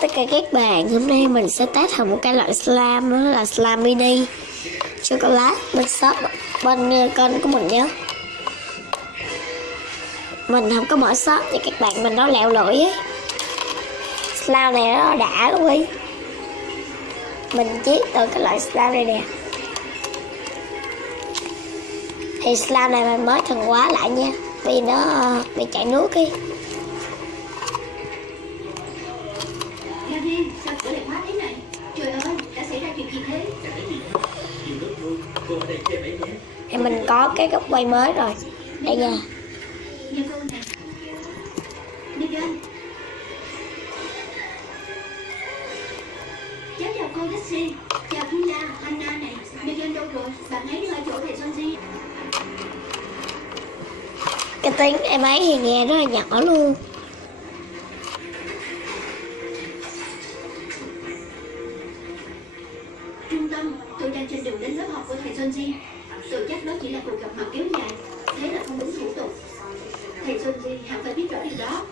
tất cả các bạn, hôm nay mình sẽ test thử một cái loại slime, đó là slime mini chocolate bên shop bên kênh của mình nhé. Mình không có mở shop thì các bạn, mình nó lẹo lưỡi ấy. Slime này nó đã luôn ý. Mình chiết từ cái loại slime này nè. Thì slime này mình mới thần hóa lại nha, vì nó bị chảy nước ấy. Sao cửa lại khóa thế này? Trời ơi, đã xảy ra chuyện gì thế? Thì mình có cái góc quay mới rồi. Đây nha. Nhà cô nè. Megan. Cháu chào cô Daisy. Chào Kina, Hannah này. Megan đâu rồi? Bạn ấy ở chỗ thầy Sonji. Cái tiếng em ấy thì nghe rất là nhỏ luôn. Trung tâm, tôi đang trên đường đến lớp học của thầy Sonji. Tôi chắc đó chỉ là cuộc gặp mặt kéo dài, thế là không đúng thủ tục. Thầy Sonji hẳn phải biết rõ điều đó.